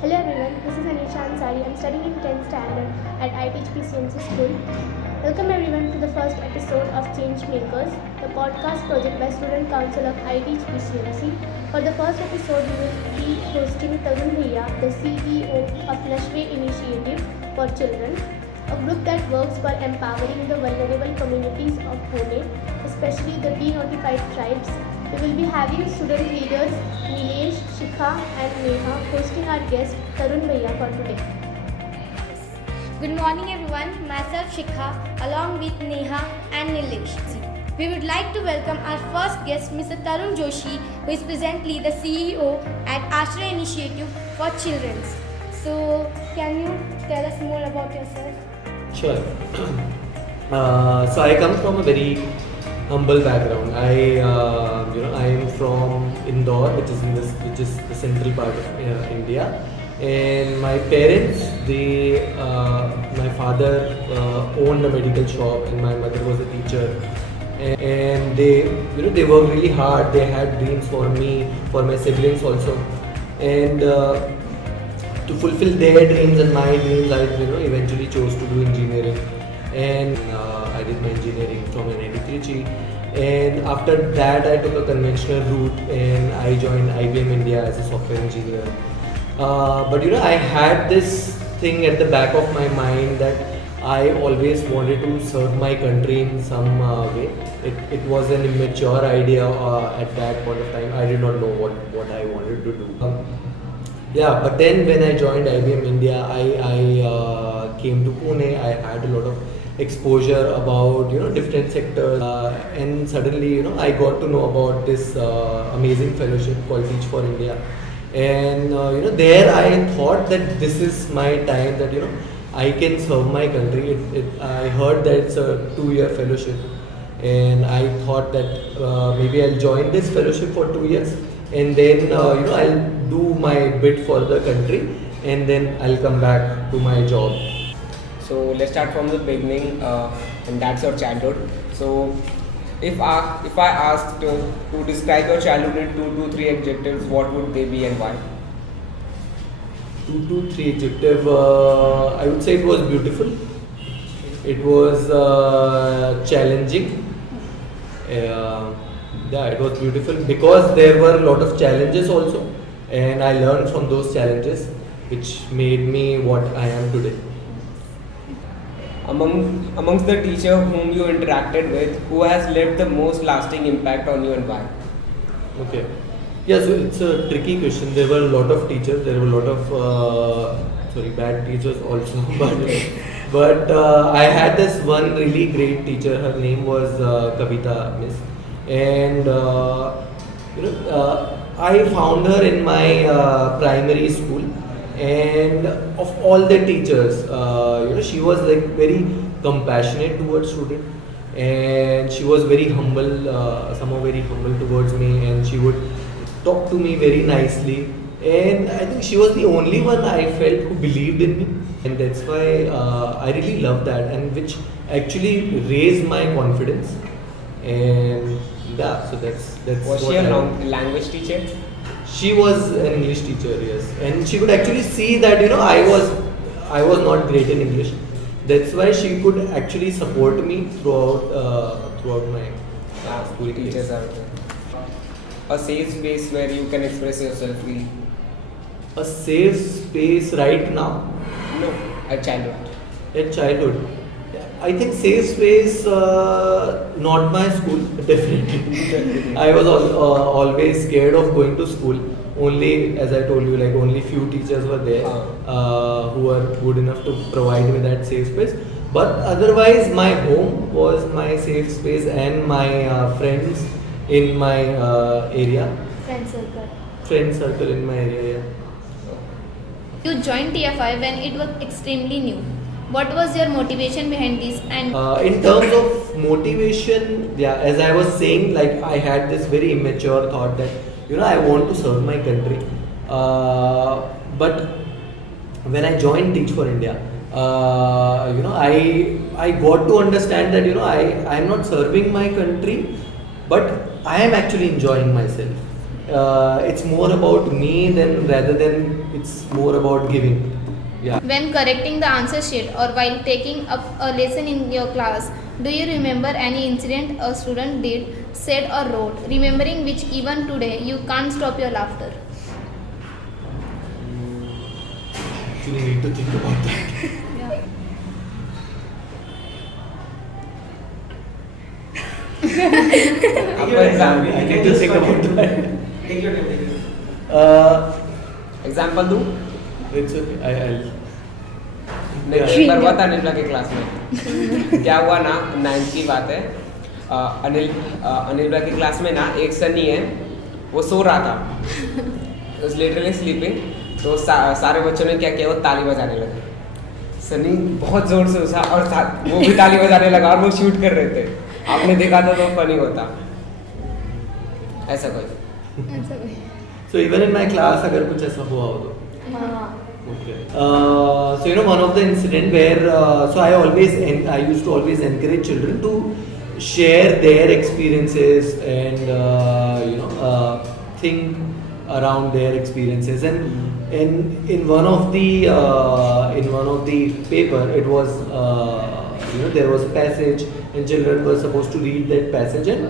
Hello everyone, this is Anisha Ansari. I'm studying in 10th standard at iTeach PCMC school. Welcome everyone to the first episode of Changemakers, the podcast project by Student Council of iTeach PCMC. For the first episode, we will be hosting Tarun Bhaiya, the CEO of Ashraya Initiative for Children, a group that works for empowering the vulnerable communities of Pune, especially the Denotified Tribes. We will be having student leaders Nilesh, Shikha and Neha hosting our guest Tarun Bhaiya for today. Good morning everyone, myself Shikha along with Neha and Nilesh. We would like to welcome our first guest Mr. Tarun Joshi, who is presently the CEO at Ashraya Initiative for Children. So can you tell us more about yourself? Sure. So I come from a very humble background. I am from Indore, which is the central part of India. And my parents, my father owned a medical shop, and my mother was a teacher. And they worked really hard. They had dreams for me, for my siblings also, and to fulfill their dreams and my dreams, I eventually chose to do engineering. And I did my engineering from Ed-Inequity, and after that I took a conventional route and I joined IBM India as a software engineer. But I had this thing at the back of my mind that I always wanted to serve my country in some way. It was an immature idea at that point of time. I did not know what I wanted to do. But then when I joined IBM India, I came to Pune. I had a lot of exposure about different sectors, and suddenly I got to know about this amazing fellowship called Teach for India. And there I thought that this is my time, that I can serve my country. I heard that it's a 2-year fellowship, and I thought that maybe I'll join this fellowship for 2 years, and then I'll do my bit for the country, and then I'll come back to my job. So let's start from the beginning, and that's your childhood. So if I asked to describe your childhood in 2 to 3 adjectives, what would they be and why? 2 to 3 adjective. I would say it was beautiful. It was challenging. It was beautiful because there were a lot of challenges also, and I learned from those challenges, which made me what I am today. Amongst the teacher whom you interacted with, who has left the most lasting impact on you and why? Okay. Yeah, so it's a tricky question. There were a lot of teachers. There were a lot of bad teachers also, but I had this one really great teacher. Her name was Kavita Miss, and I found her in my primary school. And of all the teachers, she was like very compassionate towards students, and she was very humble, somehow very humble towards me, and she would talk to me very nicely. And I think she was the only one I felt who believed in me, and that's why I really love that, and which actually raised my confidence. And so that's. Was she a language teacher? She was an English teacher, yes, and she could actually see that I was not great in English. That's why she could actually support me throughout my school. Teachers are a safe space where you can express yourself freely. A safe space right now? No, at childhood. At childhood, I think safe space, not my school, definitely. I was always scared of going to school. Only, as I told you, like only few teachers were there who were good enough to provide me that safe space. But otherwise, my home was my safe space, and my friends in my area. Friend circle in my area. Yeah. You joined TFI when it was extremely new. What was your motivation behind this? And in terms of motivation, as I was saying, like I had this very immature thought that I want to serve my country. But when I joined Teach for India, I got to understand that I am not serving my country, but I am actually enjoying myself. it's more about me than rather than it's more about giving. Yeah. When correcting the answer sheet or while taking up a lesson in your class, do you remember any incident a student did, said or wrote, remembering which even today you can't stop your laughter? Actually need to think about that. आपको exam I need to think about that. take your time. Example दूँ? It's okay. I'll. नहीं, एक बार हुआ था अनिल के class में। क्या हुआ ना, 9th की बात है। अनिल की क्लास में ना एक सनी है, वो सो रहा था, was literally sleeping। तो सारे बच्चों ने क्या किया, वो ताली बजाने लगे। सनी बहुत जोर से उठा और वो भी ताली बजाने लगा और वो शूट कर रहे थे। आपने देखा था तो फनी होता ऐसा कोई। So even in my class अगर कुछ ऐसा हुआ हो तो. Okay. So one of the incident where so I used to always encourage children to share their experiences and think around their experiences, and in one of the paper it was there was a passage and children were supposed to read that passage and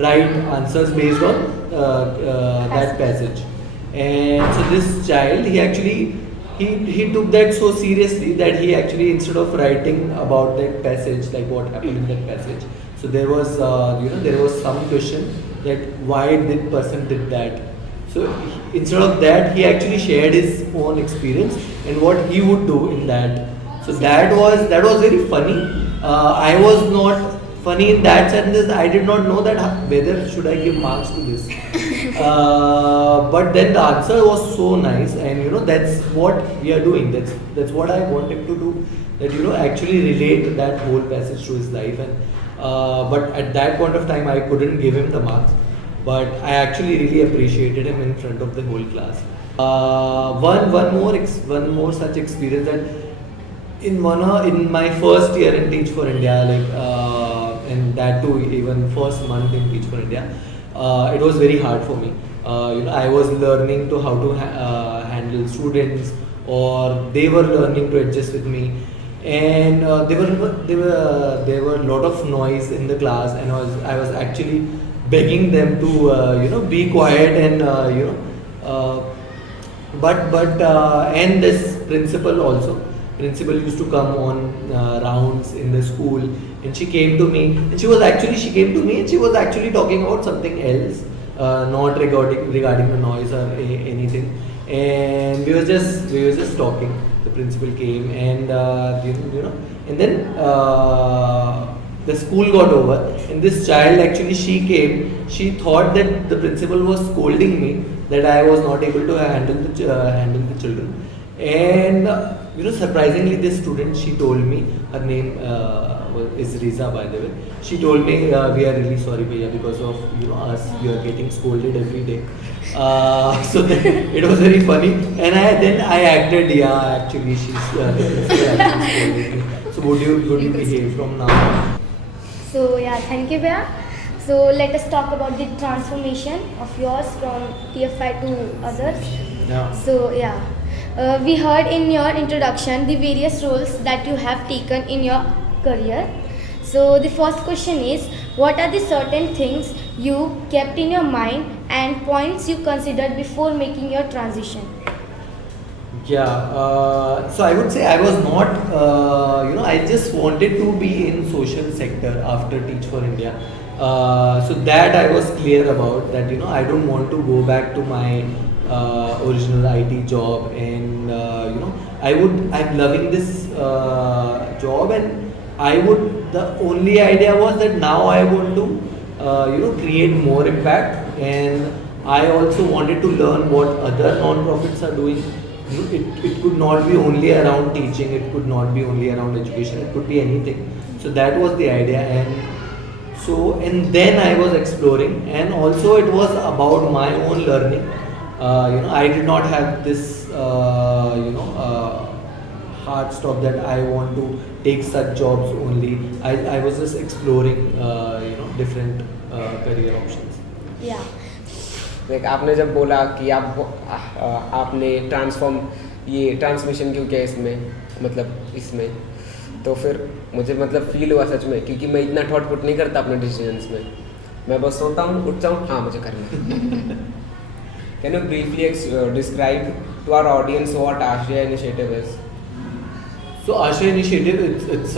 write answers based on that passage. And so this child, he took that so seriously that he actually, instead of writing about that passage, like what happened in that passage, so there was there was some question that why did person did that. So instead of that, he actually shared his own experience and what he would do in that. So that was very funny. I was not funny in that sense. I did not know that whether should I give marks to this. But then the answer was so nice, and that's what we are doing. That's what I want him to do. That actually relate that whole passage to his life. And but at that point of time, I couldn't give him the marks. But I actually really appreciated him in front of the whole class. One more such experience that in my first year in Teach for India, and that too even first month in Teach for India, it was very hard for me. I was learning to how to handle students, or they were learning to adjust with me, and there were a lot of noise in the class, and I was actually begging them to be quiet and and this principal used to come on rounds in the school, and she came to me and she was actually talking about something else, not regarding the noise or anything, and we were just talking. The principal came, and and then the school got over, and this child actually, she thought that the principal was scolding me that I was not able to handle the children. And surprisingly, this student, she told me, her name is Riza, by the way. She told me, we are really sorry Bhaiya, because of us you are getting scolded every day. So then it was very funny, and I acted, actually she's scolded me. So would you behave from now on? So thank you, Bhaiya. So let us talk about the transformation of yours from TFI to others. Yeah. So we heard in your introduction the various roles that you have taken in your career. So the first question is, what are the certain things you kept in your mind and points you considered before making your transition? Yeah, so I would say I was not, I just wanted to be in social sector after Teach for India. So that I was clear about, that I don't want to go back to my original IT job, and I'm loving this job, and the only idea was that now I want to create more impact, and I also wanted to learn what other non-profits are doing. It could not be only around teaching, it could not be only around education, it could be anything. So that was the idea, and then I was exploring, and also it was about my own learning. I did not have this hard stop that I want to take such jobs only. I was just exploring different career options. Yeah. Like आपने जब बोला कि आपने ये transmission क्यों किया इसमें, मतलब इसमें, तो फिर मुझे मतलब फील हुआ सच में, क्योंकि मैं इतना थॉट पुट नहीं करता अपने डिसीजंस में. मैं बस सोता हूँ, उठता हूँ, हाँ मुझे करना है. Can you briefly describe to our audience what Ashraya initiative is? So Ashraya Initiative, it's it's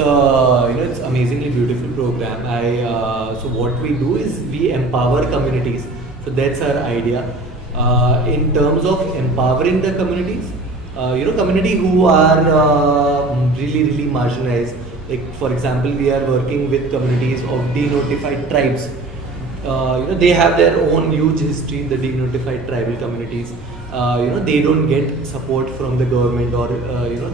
amazingly beautiful program. So what we do is we empower communities. So that's our idea. In terms of empowering the communities, community who are really marginalized. Like for example, we are working with communities of Denotified Tribes. They have their own huge history in the Denotified tribal communities. They don't get support from the government, or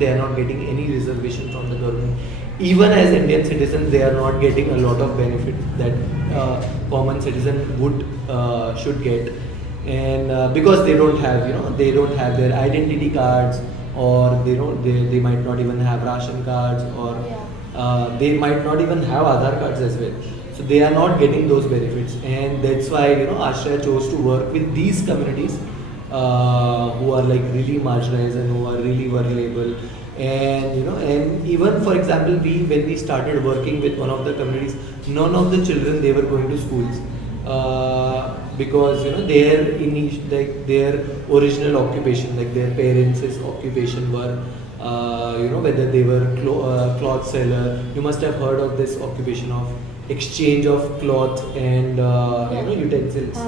they are not getting any reservation from the government. Even as Indian citizens, they are not getting a lot of benefit that common citizen should get, and because they don't have their identity cards, or they might not even have ration cards, or they might not even have Aadhaar cards as well. So they are not getting those benefits, and that's why Ashraya chose to work with these communities who are like really marginalized and who are really vulnerable. And even for example, when we started working with one of the communities, none of the children, they were going to schools because their original occupation, like their parents' occupation were whether they were cloth seller. You must have heard of this occupation of exchange of cloth and utensils.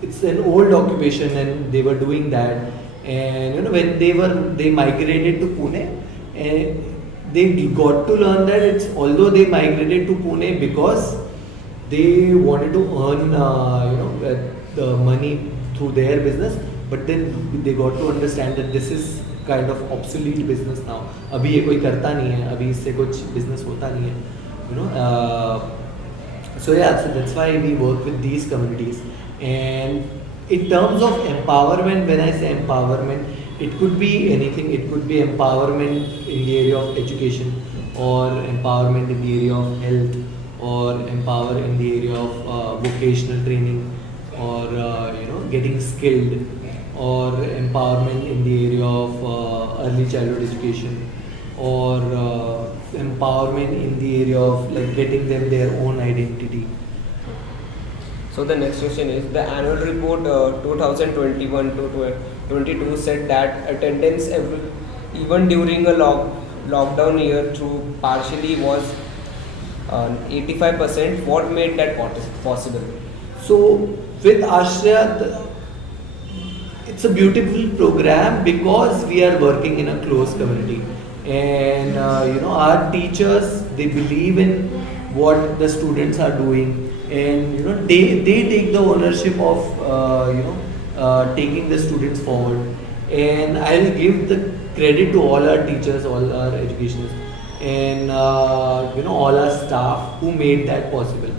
It's an old occupation, and they were doing that. And when they migrated to Pune, and they got to learn that although they migrated to Pune because they wanted to earn the money through their business, but then they got to understand that this is kind of obsolete business now. अभी ये कोई करता नहीं है, अभी इससे कुछ business होता नहीं है. So that's why we work with these communities. And in terms of empowerment, when I say empowerment, it could be anything. It could be empowerment in the area of education, or empowerment in the area of health, or empower in the area of vocational training, or getting skilled, or empowerment in the area of early childhood education, or empowerment in the area of like getting them their own identity. So the next question is, the annual report 2021 to 22 said that attendance even during a lockdown year through partially was 85%. What made that possible? So with Ashraya, it's a beautiful program because we are working in a close community. And our teachers, they believe in what the students are doing, and they take the ownership of taking the students forward. And I'll give the credit to all our teachers, all our educationists, and all our staff who made that possible.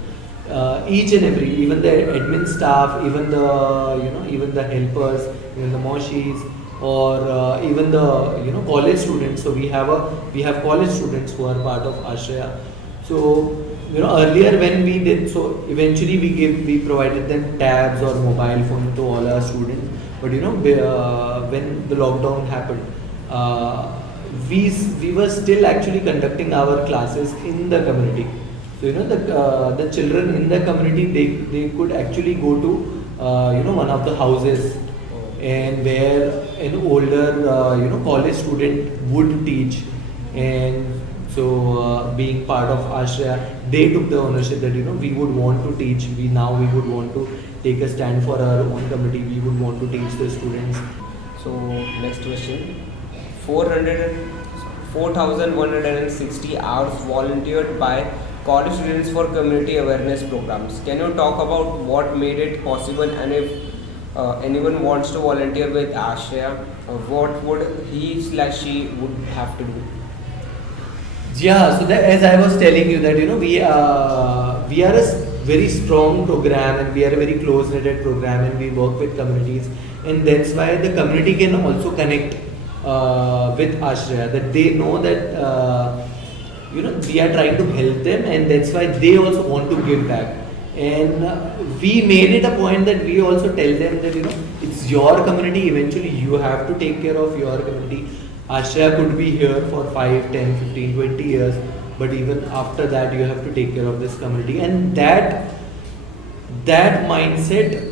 Each and every, even the admin staff, even the helpers, even the moshis, or even the college students. So we have college students who are part of Ashraya. So earlier when we did, so eventually we provided them tabs or mobile phone to all our students. But when the lockdown happened, we were still actually conducting our classes in the community. So the children in the community, they could actually go to one of the houses, and where an older college student would teach. And so being part of Ashraya, they took the ownership that we would want to teach. We would want to take a stand for our own community. We would want to teach the students. So next question, 4,160 hours volunteered by college students for community awareness programs. Can you talk about what made it possible, and if anyone wants to volunteer with Ashraya, what would he/she would have to do? Yeah, so as I was telling you that we are a very strong program, and we are a very close-knitted program, and we work with communities, and that's why the community can also connect with Ashraya, that they know that we are trying to help them, and that's why they also want to give back. And we made it a point that we also tell them that it's your community. Eventually, you have to take care of your community. Ashraya could be here for 5, 10, 15, 20 years, but even after that, you have to take care of this community, and that mindset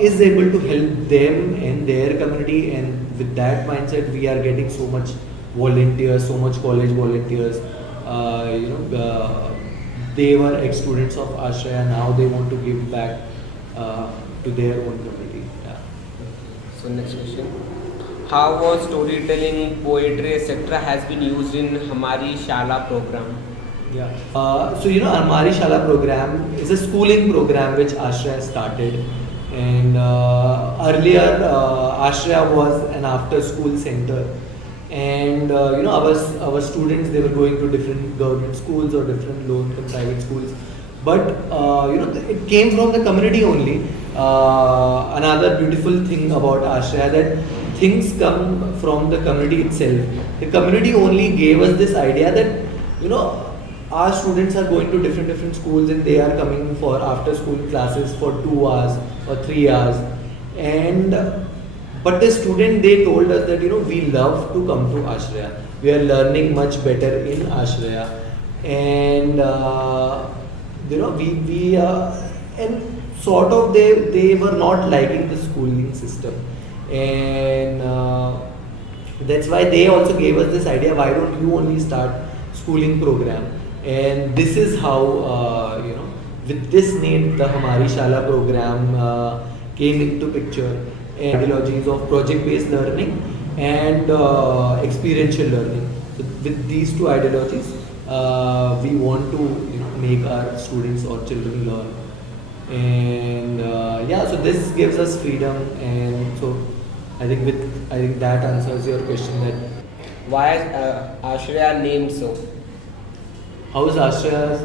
is able to help them in their community. And with that mindset, we are getting so much volunteers, so much college volunteers. They were ex-students of Ashraya. Now they want to give back to their own community. Yeah. So next question. How was storytelling, poetry, etc. has been used in Hamari Shala program? Yeah. So Hamari Shala program is a schooling program which Ashraya started, and earlier Ashraya was an after-school center, and our students, they were going to different government schools or different low income private schools, but it came from the community only. Another beautiful thing about Ashraya, that things come from the community itself. The community only gave us this idea that our students are going to different schools, and they are coming for after school classes for 2 hours or 3 hours, and but the student, they told us that we love to come to Ashraya. We are learning much better in Ashraya, and we and sort of they were not liking the schooling system, and that's why they also gave us this idea, why don't you only start schooling program. And this is how with this name the Hamari Shala program came into picture. Ideologies of project based learning and experiential learning. So with these two ideologies, we want to make our students or children learn. And so this gives us freedom, and so I think that answers your question, that Why is Ashraya named so? how is Ashraya's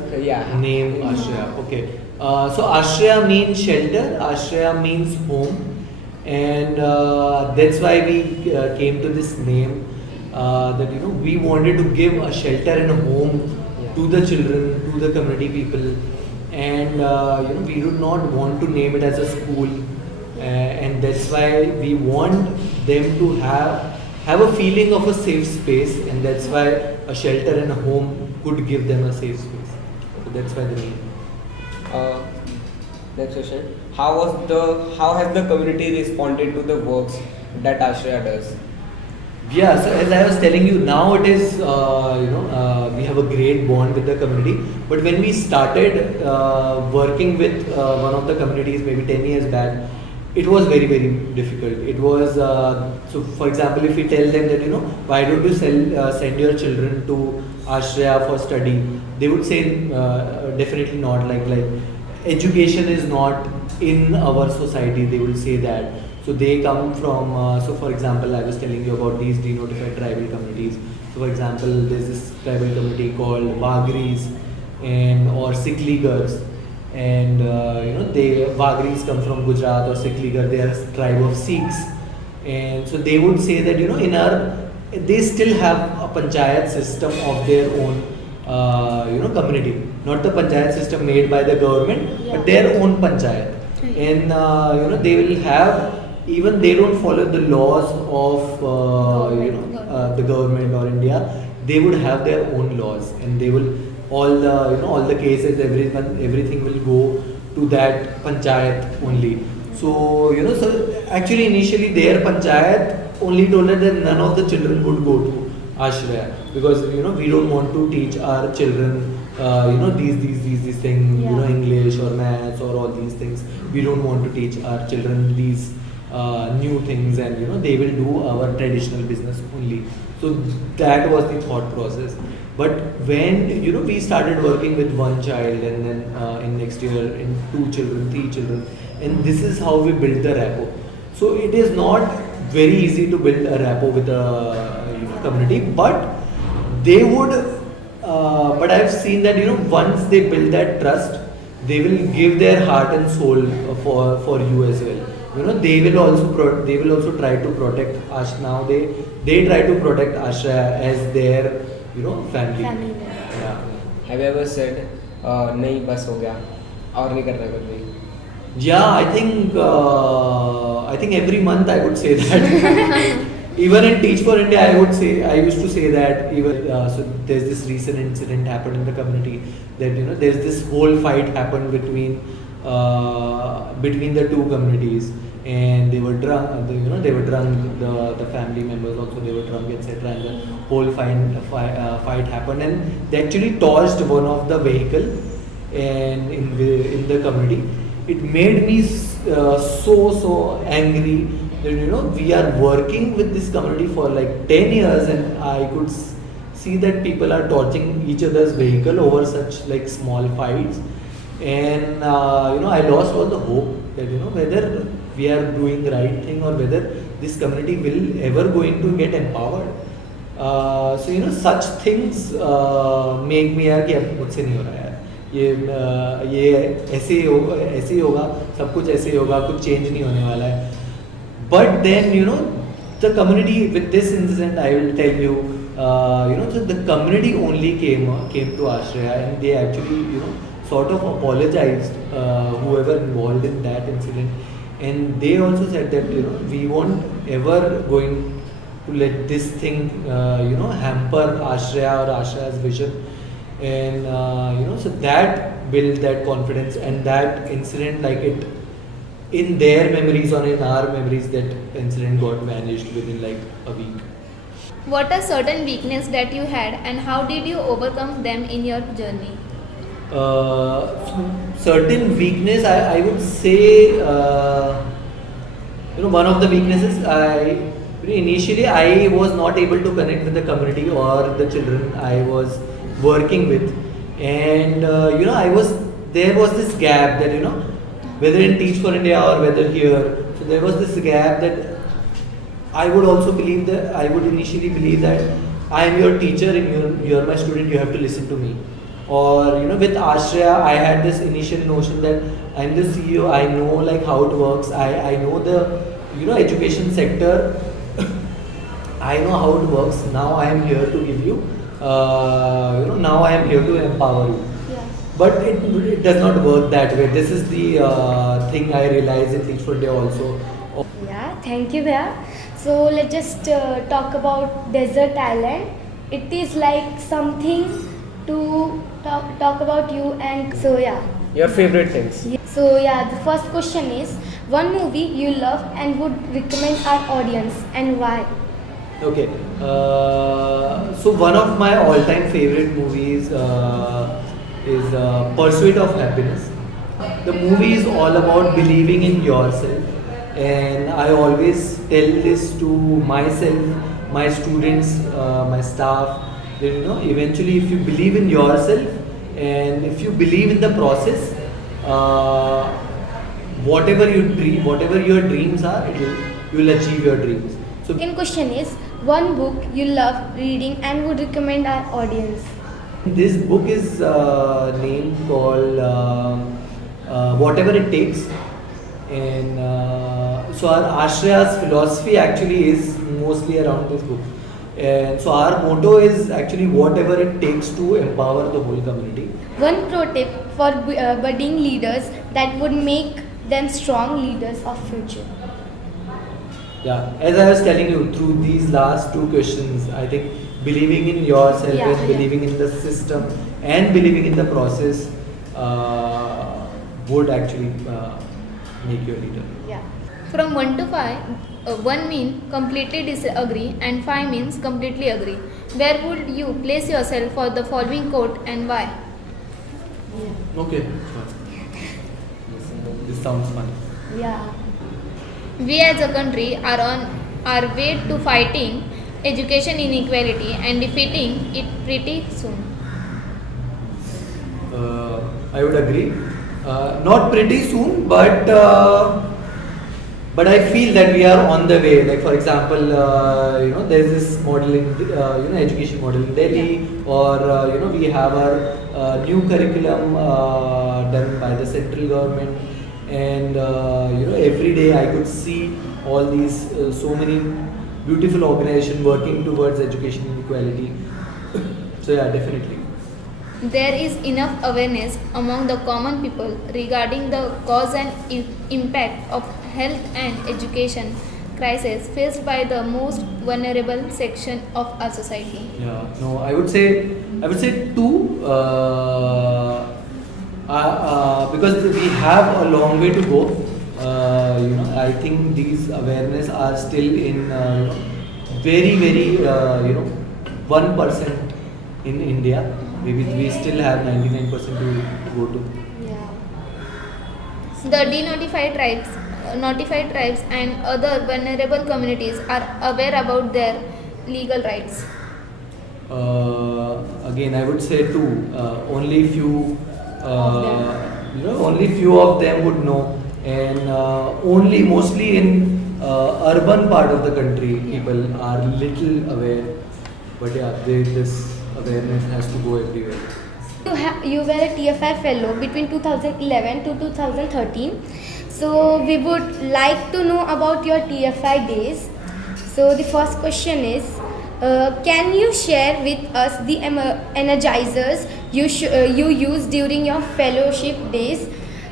name Ashraya? Okay. So Ashraya means shelter, Ashraya means home, and that's why we came to this name, that we wanted to give a shelter and a home to the children, to the community people, and we do not want to name it as a school, and that's why we want them to have a feeling of a safe space, and that's why a shelter and a home could give them a safe space. So that's why the name. Next question. How has the community responded to the works that Ashraya does? Yeah, so as I was telling you, now it is, we have a great bond with the community. But when we started working with one of the communities maybe 10 years back, it was very, very difficult. It was, so for example, if we tell them that, why don't you send your children to Ashraya for study, they would say, definitely not, like education is not in our society, they will say that. So they come from, so for example, I was telling you about these denotified tribal communities. So for example, there's this tribal community called Wagris or Sikligars, and Wagris come from Gujarat, or Sikligar, they are a tribe of Sikhs, and so they would say that they still have a panchayat system of their own, community, not the panchayat system made by the government, but their own panchayat, and they will have. Even they don't follow the laws of the government or India. They would have their own laws, and they will all the cases, everything will go to that panchayat only. So so actually initially their panchayat only told us that none of the children would go to Ashraya, because we don't want to teach our children these things, English or maths or all these things. We don't want to teach our children these new things, and they will do our traditional business only. So that was the thought process. But when we started working with one child, and then in next year in 2 children, 3 children, and this is how we build the rapport. So it is not very easy to build a rapport with a community, but they would. But I've seen that once they build that trust, they will give their heart and soul for you as well. They will also try to protect us. Now they try to protect Ashraya as their family. Family. Yeah. Have you ever said, "Nahi, bas ho gaya"? और नहीं करना कुछ भी? Yeah, I think every month I would say that. Even in Teach for India, I used to say that. Even so, there's this recent incident happened in the community that there's this whole fight happened between the two communities, and they were drunk. They were drunk. The family members also, they were drunk, etc. And the whole fight happened, and they actually torched one of the vehicle, and in the community. It made me so angry that we are working with this community for like 10 years, and I could see that people are torching each other's vehicle over such like small fights, and I lost all the hope that whether we are doing the right thing or whether this community will ever going to get empowered. So such things make me यार कि अब मुझसे नहीं हो रहा यार, ये ऐसे ही होगा, सब कुछ ऐसे ही होगा, कुछ चेंज नहीं होने वाला है. But then the community, with this incident I will tell you, so the community only came to Ashraya, and they actually sort of apologized, whoever involved in that incident, and they also said that we won't ever going to let this thing hamper Ashraya or Ashraya's vision. And so that built that confidence, and that incident, like it in their memories or in our memories, that incident got vanished within like a week. What are certain weaknesses that you had, and how did you overcome them in your journey? Certain weakness, I would say, one of the weaknesses, initially I was not able to connect with the community or the children I was working with, and there was this gap that whether in Teach for India or whether here, so there was this gap that I would initially believe that I am your teacher and you're my student, you have to listen to me. Or with Ashraya, I had this initial notion that I'm the CEO, I know like how it works, I know the education sector, I know how it works. Now I am here to give you, now I am here to empower you. Yeah. But it does not work that way. This is the thing I realized in Teach for India also. Yeah, thank you, Bhaiya. So let's just talk about desert island. It is like something to talk about you, and so yeah. Your favorite things? So yeah, the first question is one movie you love and would recommend our audience, and why? Okay, so one of my all-time favorite movies is Pursuit of Happiness. The movie is all about believing in yourself, and I always tell this to myself, my students, my staff, that eventually if you believe in yourself and if you believe in the process, whatever your dreams are, you will achieve your dreams. So Second question is one book you love reading and would recommend our audience. this book is named called Whatever It Takes, and so our Ashraya's philosophy actually is mostly around this book, and so our motto is actually whatever it takes to empower the whole community. One pro tip for budding leaders that would make them strong leaders of future. Yeah, as I was telling you, through these last two questions, I think believing in yourself and believing in the system and believing in the process would actually make you a leader. Yeah. From 1 to 5, 1 means completely disagree and 5 means completely agree. Where would you place yourself for the following quote and why? Okay, this sounds fun. Yeah. We as a country are on our way to fighting education inequality and defeating it pretty soon. I would agree. Not pretty soon, but I feel that we are on the way. Like for example, there's this model in education model in Delhi, or we have our new curriculum done by the central government, and every day I could see all these so many beautiful organizations working towards education equality. So yeah, definitely. there is enough awareness among the common people regarding the cause and impact of health and education crisis faced by the most vulnerable section of our society? Yeah, no, I would say two, because we have a long way to go. I think these awareness are still in very, very, 1% in India. Maybe we still have 99% to go to. Yeah. The notified tribes and other vulnerable communities are aware about their legal rights. Again, I would say two. Only few, only few of them would know, and only mostly in urban part of the country, people are little aware. But yeah, this awareness has to go everywhere. You were a TFI fellow between 2011 to 2013. So we would like to know about your TFI days. So the first question is, can you share with us the energizers you used during your fellowship days?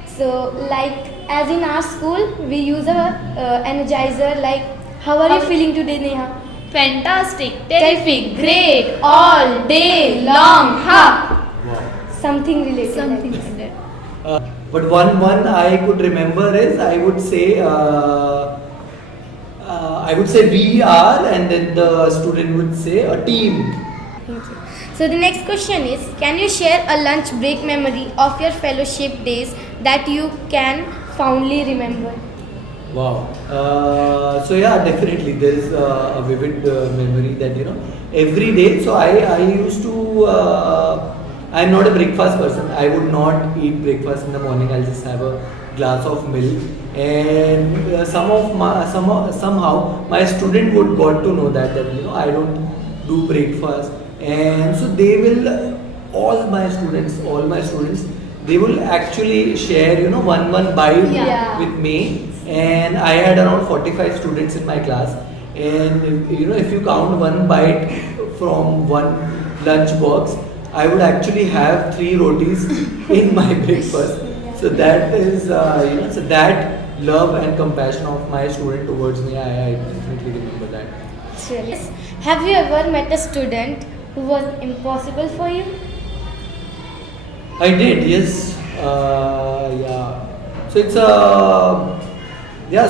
So like as in our school, we use a energizer like, how are you feeling today, Neha? Fantastic, terrific, great, all day long, ha! Wow. Something related. Something like like this. that. But one I could remember is I would say we are, and then the student would say a team. Thank you. So the next question is, can you share a lunch break memory of your fellowship days that you can fondly remember? Wow. So yeah, definitely there is a vivid memory that every day. So I used to. I'm not a breakfast person. I would not eat breakfast in the morning. I'll just have a glass of milk. And somehow my student would got to know that I don't do breakfast, and so they will all my students they will actually share one bite Yeah. with me. And I had around 45 students in my class, and if you count one bite from one lunch box, I would actually have 3 rotis in my breakfast. So that is so that love and compassion of my student towards me, I definitely remember that. Yes. Have you ever met a student who was impossible for you? I did, yes. Yeah. So it's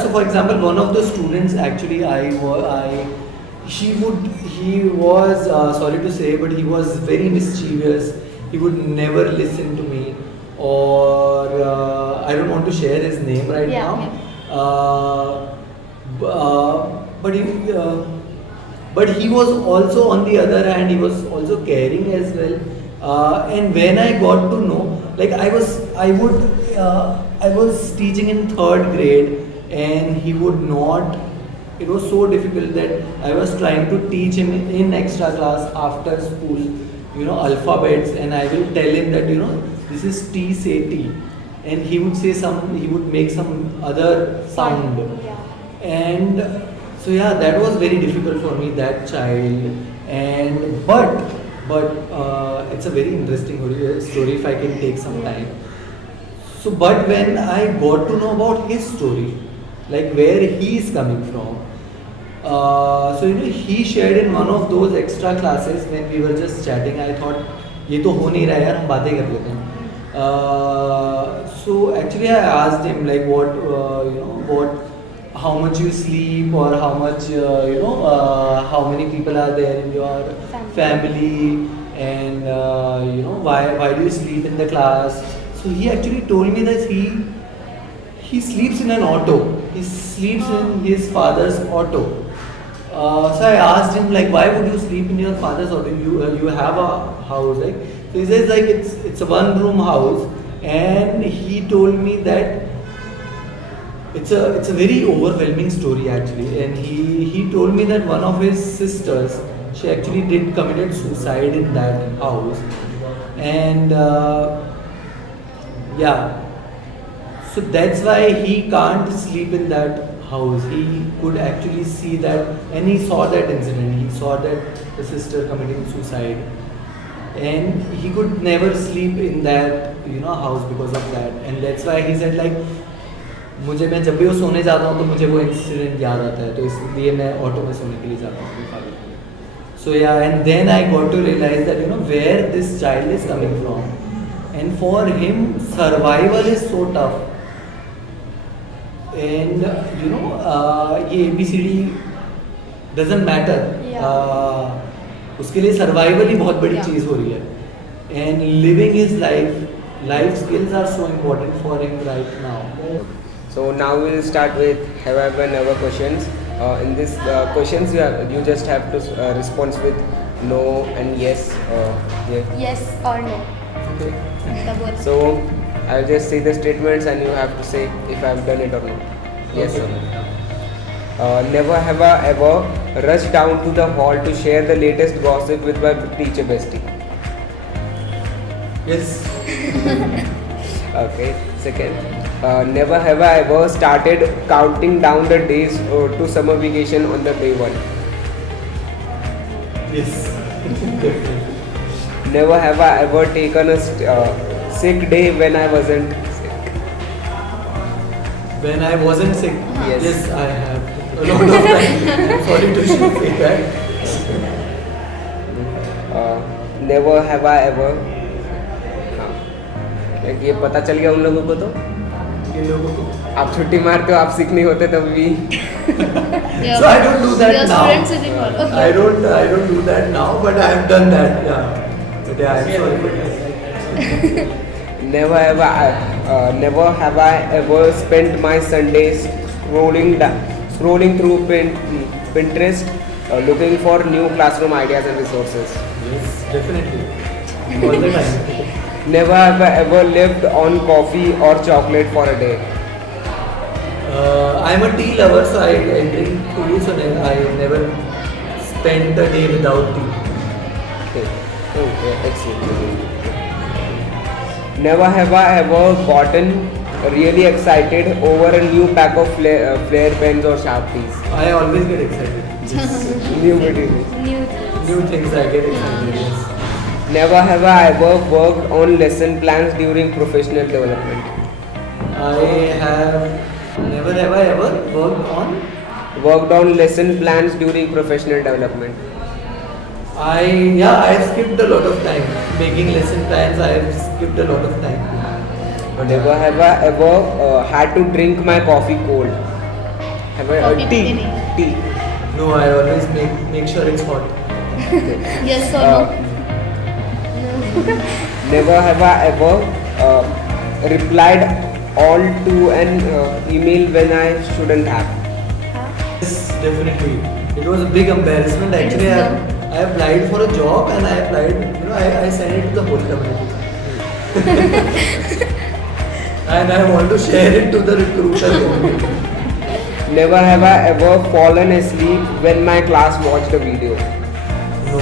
so for example, one of the students actually he was sorry to say, but he was very mischievous. He would never listen to me, or I don't want to share his name right Yeah, now. But he was also, on the other hand, he was also caring as well. And when I got to know, like I was teaching in 3rd grade, and he would not. It was so difficult that I was trying to teach him in extra class after school, alphabets, and I will tell him that this is T, say T, and he would make some other sound. Yeah. And so yeah, that was very difficult for me, that child. And but it's a very interesting story if I can take some time. So but when I got to know about his story, like where he is coming from, so he shared in one of those extra classes when we were just chatting. I thought ये तो हो नहीं रहा है यार, हम बातें कर लेते हैं. So actually I asked him like how much you sleep, or how much how many people are there in your family, and why do you sleep in the class. So he actually told me that he sleeps in an auto. He sleeps in his father's auto. So I asked him like, why would you sleep in your father's auto? You have a house, like. So he says like it's a 1-room house, and he told me that it's a very overwhelming story actually. And he told me that one of his sisters, she actually committed suicide in that house, and yeah. So that's why he can't sleep in that house. He could actually see that, and he saw that incident. He saw that the sister committing suicide. and he could never sleep in that house because of that, and that's why he said like मैं जब भी वो सोने जाता हूँ तो मुझे वो इंसिडेंट याद आता है, तो इसलिए मैं ऑटो में सोने के लिए जाता हूँ अपने फादर के लिए. So yeah, and then I got to realize that where this child is coming from, and for him survival is so tough, and ये ABCD doesn't matter. उसके लिए सर्वाइवल ही बहुत बड़ी चीज़ हो रही है, and living his life skills are so important for him right now. So now we'll start with have I ever never questions. In this questions you just have to respond with no and yes. Yeah. Yes or no. Okay. The both. So I'll just say the statements and you have to say if I've done it or not. Yes or no. Never have I ever rushed down to the hall to share the latest gossip with my teacher bestie. Yes. Okay. Second. Never have I ever started counting down the days to summer vacation on the day one. Yes. Definitely. Never have I ever taken a sick day when I wasn't sick. When I wasn't sick. Yes. I have a lot of time. I'm sorry to say that. Never have I ever. ये पता चल गया उन लोगों को, तो आप छुट्टी मारते हो, आप सिक नहीं होते तब भी. So I don't do that now. I don't do that now, but I have done that. Yeah. But yeah, I'm sorry for that. Never have I ever spent my Sundays scrolling through Pinterest, looking for new classroom ideas and resources. Yes, definitely. All the time. Never have I ever lived on coffee or chocolate for a day. I'm a tea lover, so I drink tea, so I never spend a day without tea. Okay, excellent. Never have I ever gotten really excited over a new pack of flare pens or Sharpies. I always get excited. New materials. New things I get excited. Yes. Never have I ever worked on lesson plans during professional development. Never have I ever worked on lesson plans during professional development. I have skipped a lot of time making lesson plans. I have skipped a lot of time. Never have I ever had to drink my coffee cold. Have I tea? No, I always make sure it's hot. Yes or no? Never have I ever replied all to an email when I shouldn't have. Yes, definitely. It was a big embarrassment. Actually, I applied for a job and I applied, I sent it to the whole community. And I want to share it to the recruiter community. Never have I ever fallen asleep when my class watched a video. No,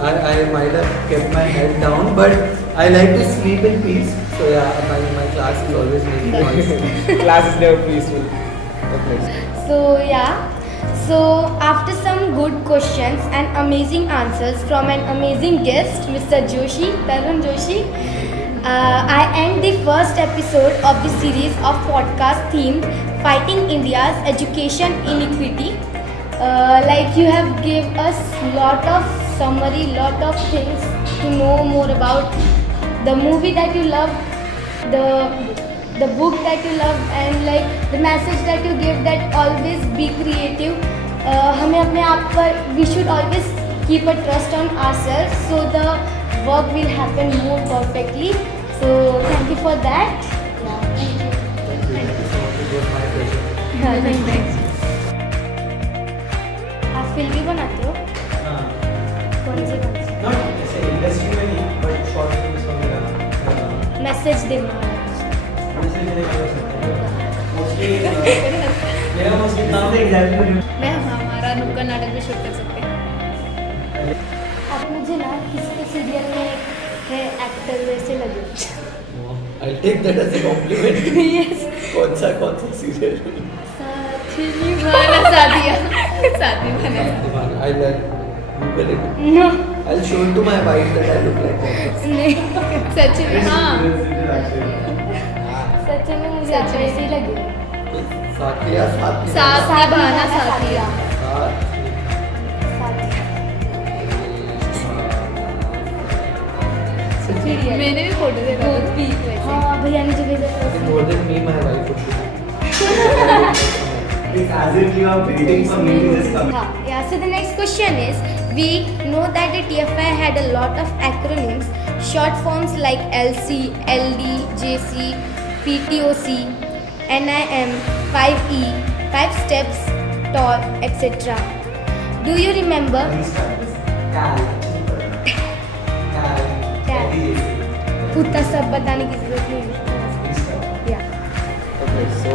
I might have kept my head down, but I like to sleep in peace. So yeah, my class is always making noise. Class is never peaceful. Okay. So after some good questions and amazing answers from an amazing guest, Mr. Joshi, Tarun Joshi, I end the first episode of the series of podcast themed Fighting India's Education Inequity. Like you have gave us lot of summary, lot of things to know more about the movie that you love, the book that you love, and like the message that you give, that always be creative. हमें अपने आप पर we should always keep a trust on ourselves, so the work will happen more perfectly. So thank you for that. Yeah, thank you. Thank you so much. It was my pleasure. Thank you. आप film भी बनाते हो? कौन सी बनाते हो? Not ऐसे industry में नहीं, but शॉर्ट फिल्म्स वगैरह मैसेज देना वाला। मैसेज देने का हो सकता है। मोस्टली मेरा मोस्टली काम एग्जैक्टली मैं हमारा नुक्कड़ नाटक भी शूट कर सकते हैं। आप मुझे ना किसी के सीरियल में है एक्टर वैसे लगे। I'll take that as a compliment. Yes. कौन सा सीरियल? साथी निभाना साथिया। साथी बना। I will Google it. No. I'll show it to my wife that I look like that. नहीं सच में हाँ हाँ। सच में मुझे आप ऐसे ही लगे साथिया साथ निभाना साथिया मैंने भी फोटो देखा था हाँ भैया ने जो भेजा था More than me, my wife would be. It's as if you are waiting for me to just come. Yeah, so the next question is, we know that the TFI had a lot of acronyms, short forms like LC, LD, JC, PTOC, NIM, 5E, 5 steps, TOR, etc. Do you remember? उतना सब बताने की जरूरत नहीं है yeah. Okay, so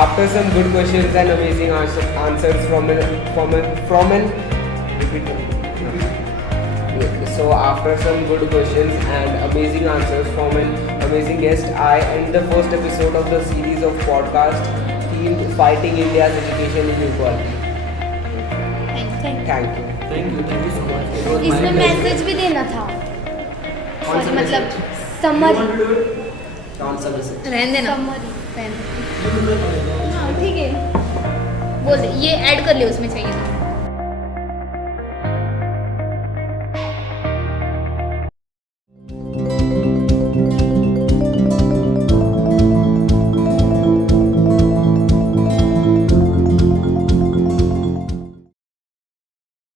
after some good questions and amazing answers from an so after some good questions and amazing answers from an amazing guest, I end the first episode of the series of podcast themed Fighting India's Education Inequality. Thank you. Thank you so much. It was my इसमें pleasure. Message भी देना था sorry मतलब summary कौन सा message? रहने देना summary हाँ ठीक है बोल दे ये ऐड कर ले उसमें चाहिए था